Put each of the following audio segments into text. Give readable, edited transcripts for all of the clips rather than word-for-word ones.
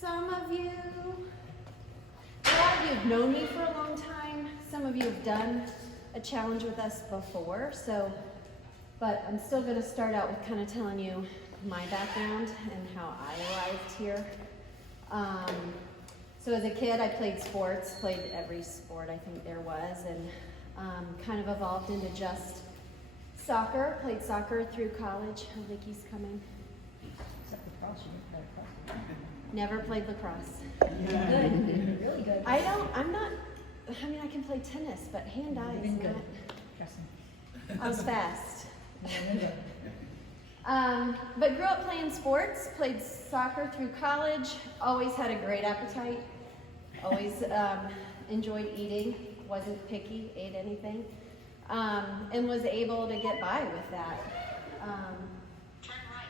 Some of you, a lot of you have known me for a long time. Some of you have done a challenge with us before, but I'm still going to start out with kind of telling you my background and how I arrived here. So as a kid, I played sports, played every sport I think there was, and kind of evolved into just soccer. Played soccer through college. Oh, Vicky's coming. Except lacrosse, you didn't play lacrosse. Never played lacrosse. Good, really good. I can play tennis, but hand-eye is not. Trust me. I was fast. But grew up playing sports, played soccer through college, always had a great appetite, always enjoyed eating, wasn't picky, ate anything, and was able to get by with that. Turn right.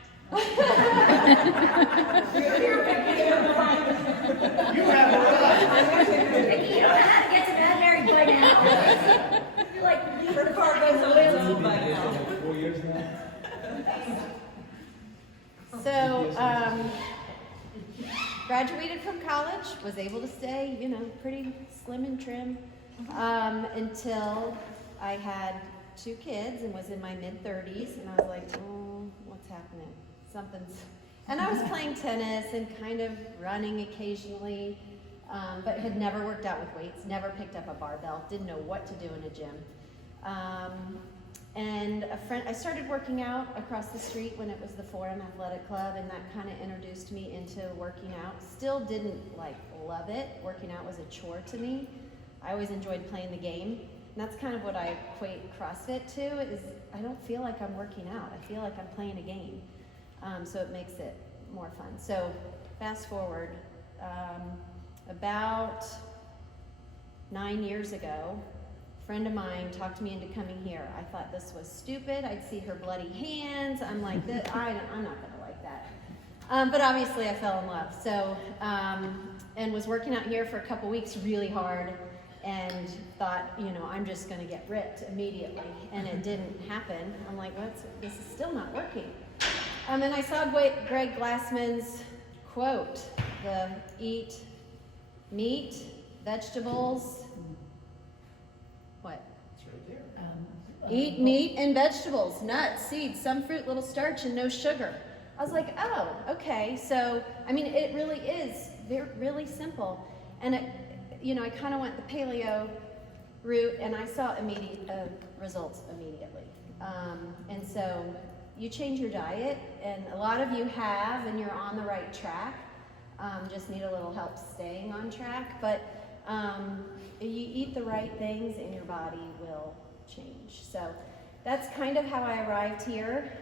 You have a right. Vicky, you don't have to get to that married by now. You're like, her car goes a little by now. 4 years now. So, graduated from college, was able to stay, pretty slim and trim, until I had 2 kids and was in my mid-30s, and I was like, oh, what's happening? And I was playing tennis and kind of running occasionally, but had never worked out with weights, never picked up a barbell, didn't know what to do in a gym. And I started working out across the street when it was the Forum Athletic Club, and that kind of introduced me into working out. Still didn't love it. Working out was a chore to me. I always enjoyed playing the game. And that's kind of what I equate CrossFit to, is I don't feel like I'm working out. I feel like I'm playing a game. So it makes it more fun. So fast forward, about 9 years ago, a friend of mine talked me into coming here. I thought this was stupid. I'd see her bloody hands. I'm like, I'm not gonna like that. But obviously I fell in love. So, and was working out here for a couple weeks really hard and thought, I'm just gonna get ripped immediately. And it didn't happen. I'm like, this is still not working. And I saw Greg Glassman's quote, the eat meat, vegetables, what? It's right there. Eat meat and vegetables, nuts, seeds, some fruit, little starch, and no sugar. I was like, oh, okay. So, it really is really simple. And I kind of went the paleo route, and I saw immediate results immediately. And so you change your diet, and a lot of you have, and you're on the right track. Just need a little help staying on track. But you eat the right things, and your body will change. So that's kind of how I arrived here.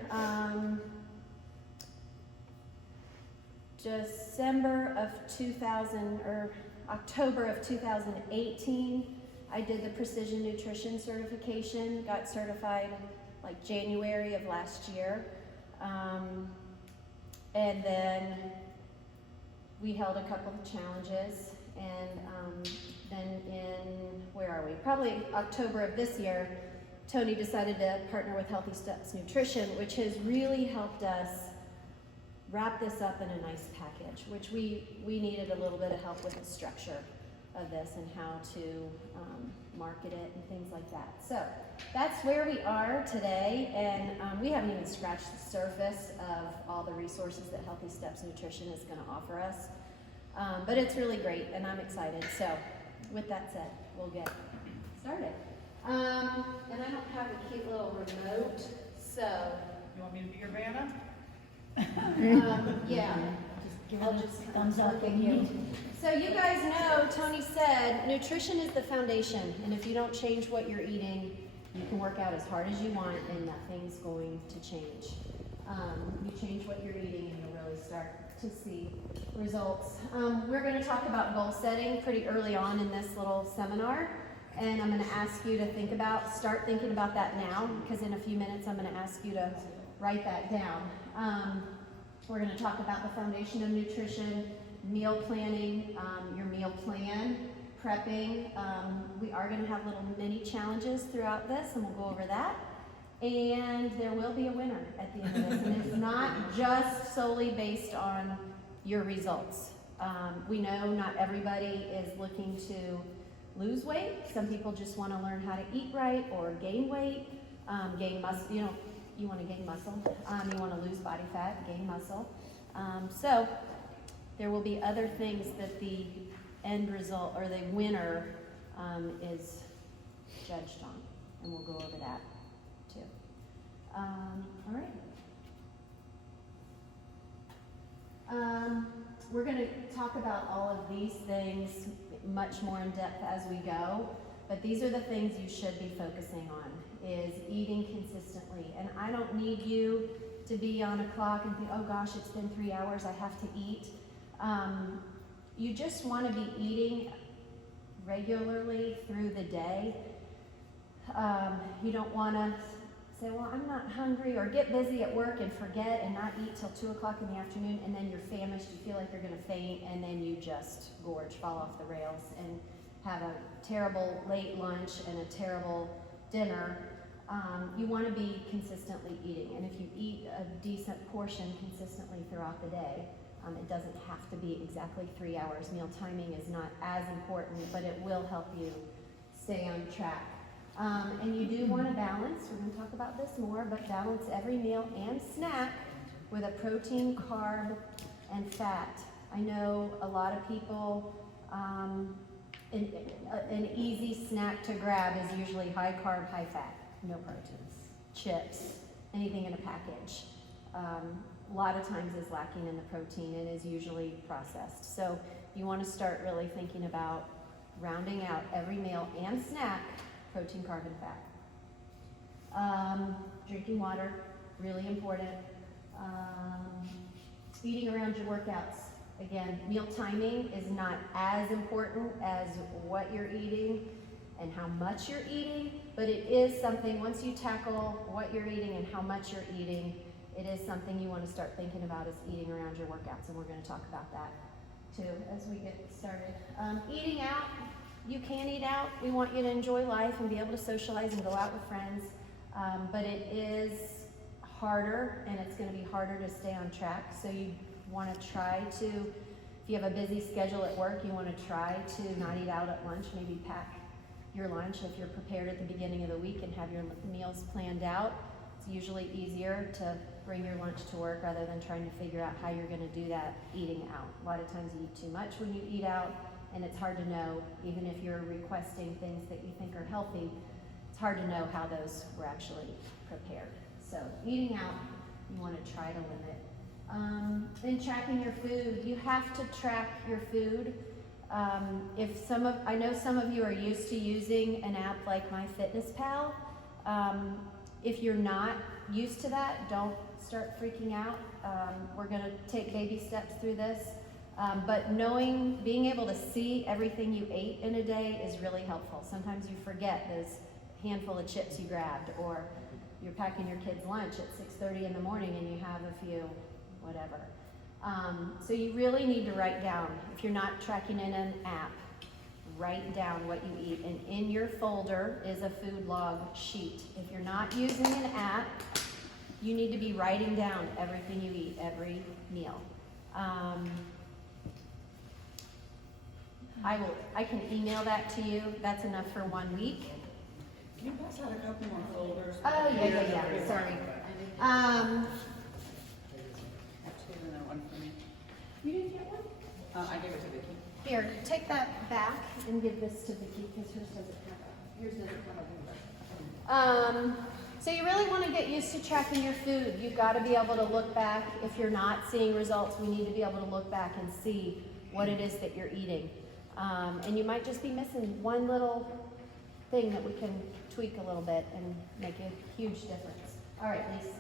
October of 2018, I did the Precision Nutrition certification, got certified January of last year. And then we held a couple of challenges, and then probably October of this year, Tony decided to partner with Healthy Steps Nutrition, which has really helped us wrap this up in a nice package, which we needed a little bit of help with the structure of this and how to market it and things like that. So that's where we are today, and we haven't even scratched the surface of all the resources that Healthy Steps Nutrition is going to offer us. But it's really great, and I'm excited. So with that said, we'll get started. And I don't have a cute little remote, so You want me to be your Vanna? yeah. I'll just thumbs up in you. So you guys know, Tony said, nutrition is the foundation, and if you don't change what you're eating, you can work out as hard as you want, and nothing's going to change. You change what you're eating, and you'll really start to see results. We're going to talk about goal setting pretty early on in this little seminar, and I'm going to ask you to start thinking about that now, because in a few minutes I'm going to ask you to write that down. We're going to talk about the foundation of nutrition, meal planning, your meal plan, prepping. We are going to have little mini challenges throughout this, and we'll go over that. And there will be a winner at the end of this. And it's not just solely based on your results. We know not everybody is looking to lose weight. Some people just want to learn how to eat right or gain weight, gain muscle. You want to gain muscle. You want to lose body fat, gain muscle. So there will be other things that the end result or the winner is judged on, and we'll go over that too. All right. We're going to talk about all of these things much more in depth as we go, but these are the things you should be focusing on, is eating consistently. And I don't need you to be on a clock and think, oh gosh, it's been 3 hours, I have to eat. You just want to be eating regularly through the day. You don't want to say, well, I'm not hungry, or get busy at work and forget and not eat till 2 o'clock in the afternoon, and then you're famished, you feel like you're going to faint, and then you just gorge, fall off the rails, and have a terrible late lunch and a terrible dinner. You want to be consistently eating, and if you eat a decent portion consistently throughout the day, it doesn't have to be exactly 3 hours. Meal timing is not as important, but it will help you stay on track. And you do want to balance, we're going to talk about this more, but balance every meal and snack with a protein, carb, and fat. I know a lot of people, an easy snack to grab is usually high carb, high fat, no proteins, chips, anything in a package. A lot of times is lacking in the protein and is usually processed. So you want to start really thinking about rounding out every meal and snack, protein, carb, and fat. Drinking water, really important. Eating around your workouts. Again, meal timing is not as important as what you're eating and how much you're eating, but it is something, once you tackle what you're eating and how much you're eating, it is something you want to start thinking about, is eating around your workouts, and we're going to talk about that too as we get started. Eating out. You can eat out. We want you to enjoy life and be able to socialize and go out with friends. But it is harder, and it's going to be harder to stay on track. So you want to try to, if you have a busy schedule at work, you want to try to not eat out at lunch. Maybe pack your lunch if you're prepared at the beginning of the week and have your meals planned out. It's usually easier to bring your lunch to work rather than trying to figure out how you're going to do that eating out. A lot of times you eat too much when you eat out. And it's hard to know, even if you're requesting things that you think are healthy, it's hard to know how those were actually prepared. So eating out, you want to try to limit. Then tracking your food. You have to track your food. I know some of you are used to using an app like MyFitnessPal. If you're not used to that, don't start freaking out. We're going to take baby steps through this. But being able to see everything you ate in a day is really helpful. Sometimes you forget those handful of chips you grabbed, or you're packing your kids' lunch at 6:30 in the morning and you have a few, whatever. So you really need to write down, if you're not tracking in an app, write down what you eat. And in your folder is a food log sheet. If you're not using an app, you need to be writing down everything you eat, every meal. I can email that to you. That's enough for 1 week. Can you pass out a couple more folders? Oh, yeah, sorry. Actually, another one for me. You didn't get one? I gave it to Vicki. Here, take that back and give this to Vicki, because yours doesn't have a number. So you really want to get used to tracking your food. You've got to be able to look back. If you're not seeing results, we need to be able to look back and see what it is that you're eating. And you might just be missing one little thing that we can tweak a little bit and make a huge difference. All right, Lise.